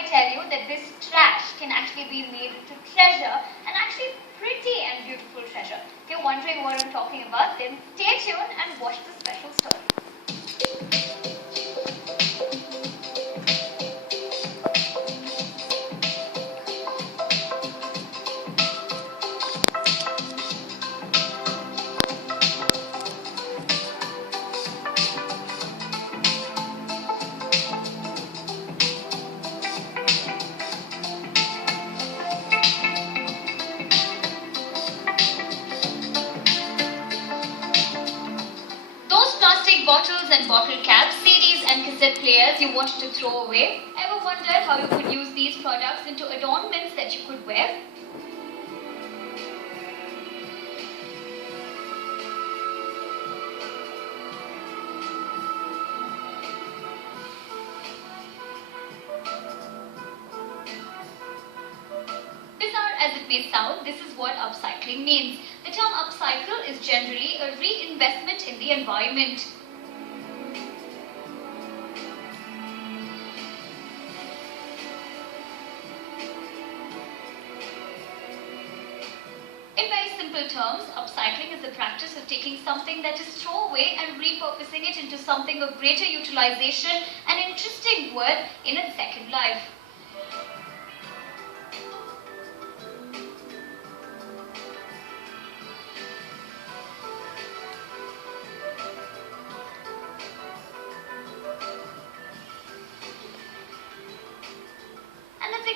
I tell you that this trash can actually be made into treasure, and actually pretty and beautiful treasure? If you're wondering what I'm talking about, then stay tuned and watch the special story. Bottles and bottle caps, CDs and cassette players you wanted to throw away? Ever wondered how you could use these products into adornments that you could wear? Bizarre as it may sound, this is what upcycling means. The term upcycle is generally a reinvestment in the environment. In very simple terms, upcycling is the practice of taking something that is throwaway and repurposing it into something of greater utilization and interesting worth in its second life.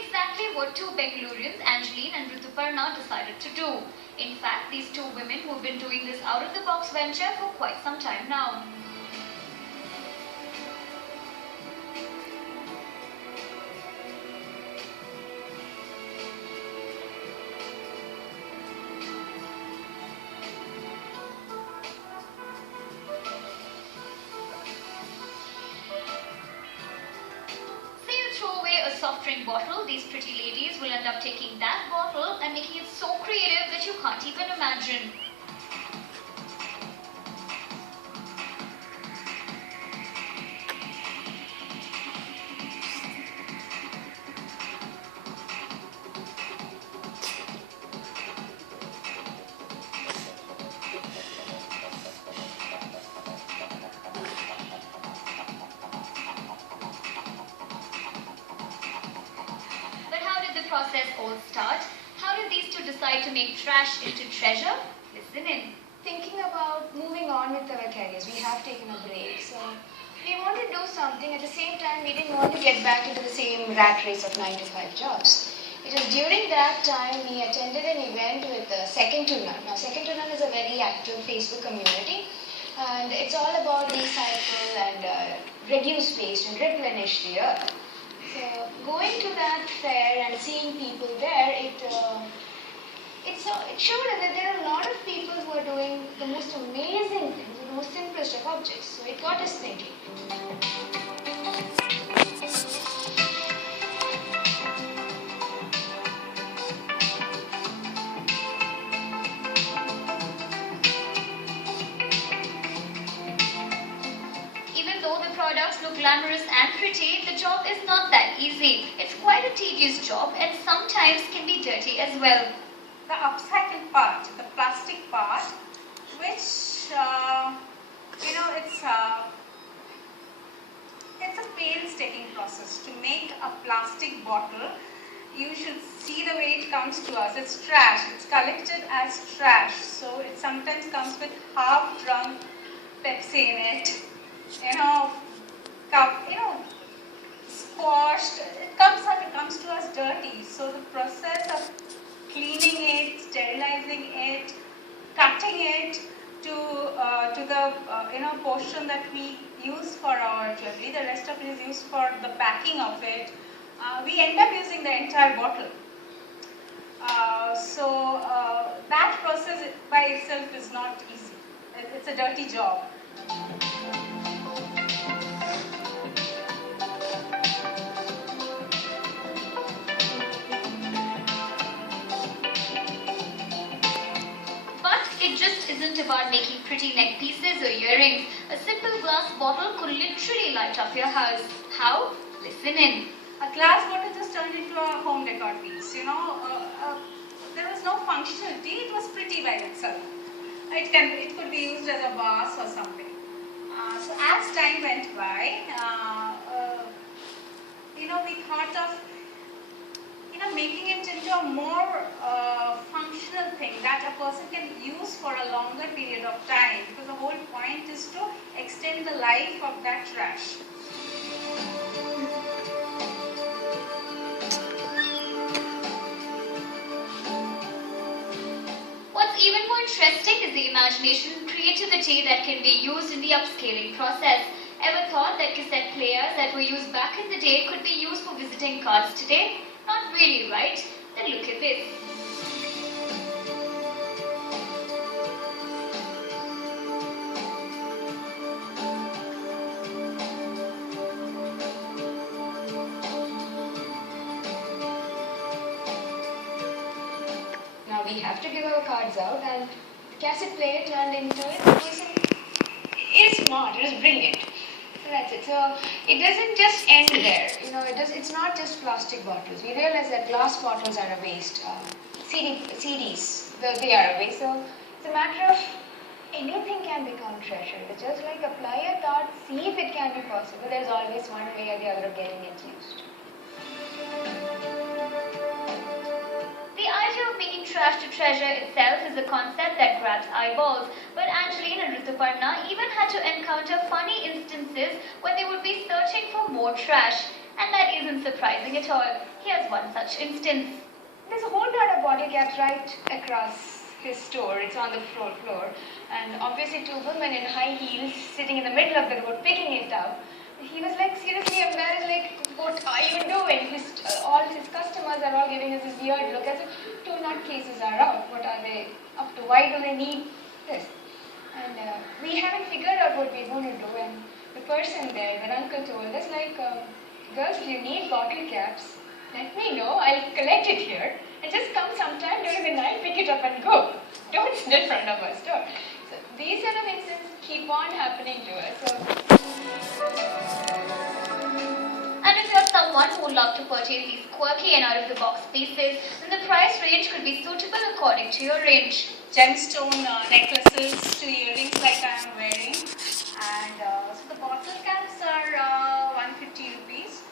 Exactly what two Bengalurians, Angeline and Rituparna, decided to do. In fact, these two women have been doing this out-of-the-box venture for quite some time now. Soft drink bottle, these pretty ladies will end up taking that bottle and making it so creative that you can't even imagine. Process all start? How did these two decide to make trash into treasure? Listen in. Thinking about moving on with our careers, we have taken a break, so we want to do something. At the same time, we didn't want to get back into the same rat race of 9 to 5 jobs. It was during that time we attended an event with Second to None. Now, Second to None is a very active Facebook community, and it's all about recycle and reduce waste and replenish the earth. So going to that fair and seeing people there, it showed us that there are a lot of people who are doing the most amazing things with the most simplest of objects. So it got us thinking. Products look glamorous and pretty, the job is not that easy. It's quite a tedious job and sometimes can be dirty as well. The upcycling part, the plastic part, which it's a painstaking process to make a plastic bottle. You should see the way it comes to us. It's trash. It's collected as trash. So it sometimes comes with half-drunk Pepsi in it. Squashed. It comes to us dirty. So the process of cleaning it, sterilizing it, cutting it to the portion that we use for our jewelry. The rest of it is used for the packing of it. We end up using the entire bottle. That process by itself is not easy. It's a dirty job. Isn't about making pretty neck pieces or earrings. A simple glass bottle could literally light up your house. How? Listen in. A glass bottle just turned into a home decor piece. There was no functionality. It was pretty by itself. It could be used as a vase or something. So as time went by, we thought of making it into a more functional thing that a person can use for a longer period of time, because the whole point is to extend the life of that trash. What's even more interesting is the imagination and creativity that can be used in the upscaling process. Ever thought that cassette players that were used back in the day could be used for visiting cards today? Not really, right? Then look at this. Now we have to give our cards out, and the cassette player turned into it. It's smart, it was brilliant. So that's it. So it doesn't just end there. It's not just plastic bottles. We realize that glass bottles are a waste. CDs, they are a waste. So it's a matter of anything can become treasure. It's just like apply a thought, see if it can be possible. There's always one way or the other of getting it used. The idea of making trash to treasure itself is a concept that grabs eyeballs, but Angeline and Rituparna even had to encounter funny instances when they would be searching for more trash, and that isn't surprising at all. Here's one such instance. There's a whole lot of bottle caps right across his store. It's on the floor, and obviously two women in high heels sitting in the middle of the road picking it up. He was like seriously embarrassed, like, what are you doing? All his customers are all giving us this weird look as if two nutcases are out. What are they up to? Why do they need this? And we haven't figured out what we're going to do. And the person there, the uncle told us, like, girls, if you need bottle caps, let me know. I'll collect it here. And just come sometime during the night, pick it up and go. Don't sit in front of our store. So these sort of incidents keep on happening to us. And if you're someone who would love to purchase these quirky and out-of-the-box pieces, then the price range could be suitable according to your range. Gemstone necklaces to earrings like I am wearing, and so the bottle caps are 150 rupees.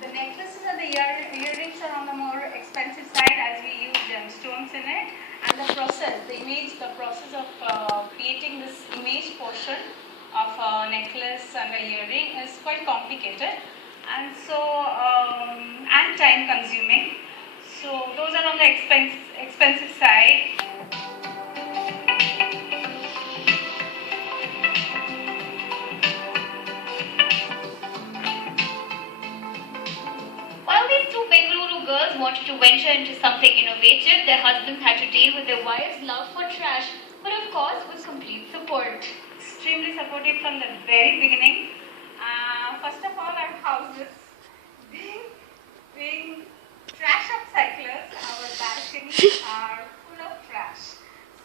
The necklaces and the earrings are on the more expensive side as we use gemstones in it. And the process of creating this image portion of a necklace and a earring is quite complicated, and so and time consuming. So those are on the expensive side. While these two Bengaluru girls wanted to venture into something innovative, their husbands had to deal with their wives' love for trash, but of course with complete support. Extremely supportive from the very beginning. First of all, our houses, being trash upcyclers, our balconies are full of trash.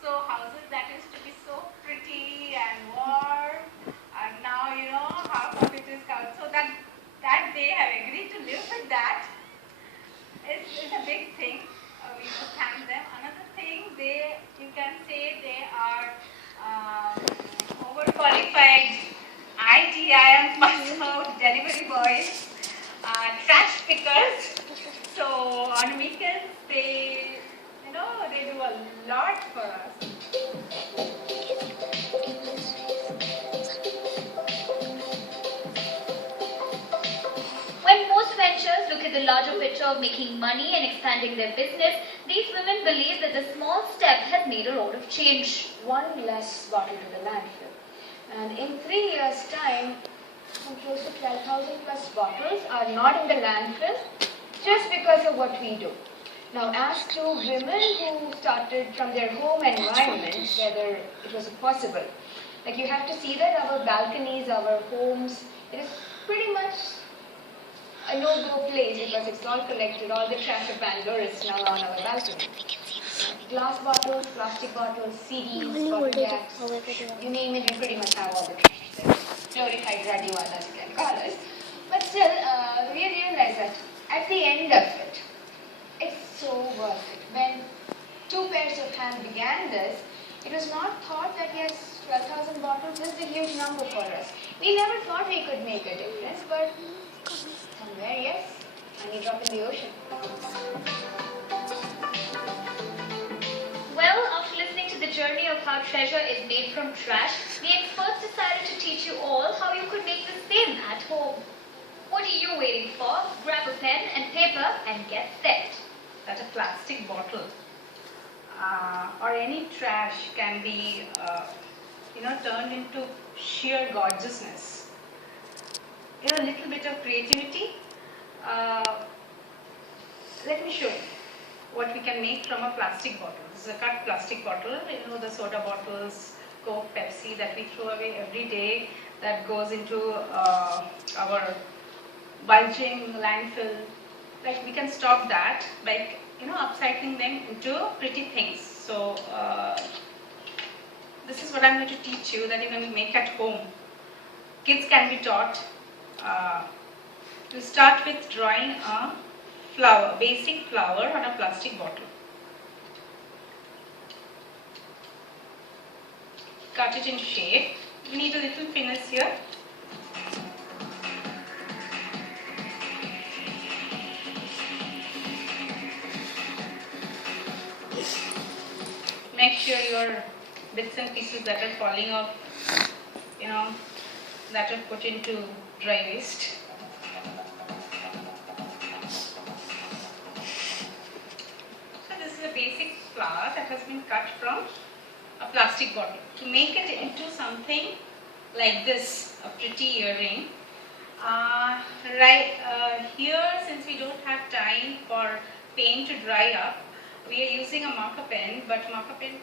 So houses that used to be so pretty and warm, and now half of it is out. So that they have agreed to live with that is a big thing. We must thank them. Another thing, you can say they are overqualified ITIM passport delivery boys, trash pickers. So on weekends they do a lot for us. When most ventures look at the larger picture of making money and expanding their business, these women believe that the small step has made a lot of change. One less bottle to the landfill. And in 3 years' time, close to 12,000 plus bottles are not in the landfill just because of what we do. Now, as to women who started from their home environment, whether it was possible, like you have to see that our balconies, our homes, it is pretty much a no-go place because it's all collected. All the trash of Bangalore is now on our balcony. Glass bottles, plastic bottles, CDs, bottle caps, you name it, we pretty much have all the trash there. Glorified radiowalas, you can call us. But still, we realize that at the end of it, it's so worth it. When two pairs of hands began this, it was not thought that yes, 12,000 bottles is a huge number for us. We never thought we could make a difference, but somewhere, yes, tiny drop in the ocean. Well, after listening to the journey of how treasure is made from trash, the experts decided to teach you all how you could make the same at home. What are you waiting for? Grab a pen and paper and get set. That a plastic bottle or any trash can be, turned into sheer gorgeousness. A little bit of creativity. Let me show you what we can make from a plastic bottle. This is a cut plastic bottle. The soda bottles, Coke, Pepsi that we throw away every day that goes into our bulging landfill. Like we can stop that by upcycling them into pretty things. So this is what I'm going to teach you that you can make at home. Kids can be taught. To start with drawing a flower, basic flower on a plastic bottle. Cut it in shape. We need a little finesse here. Make sure your bits and pieces that are falling off, that are put into dry waste. So this is a basic flower that has been cut from a plastic bottle. To make it into something like this, a pretty earring, here, since we don't have time for paint to dry up, we are using a marker pen, but marker pen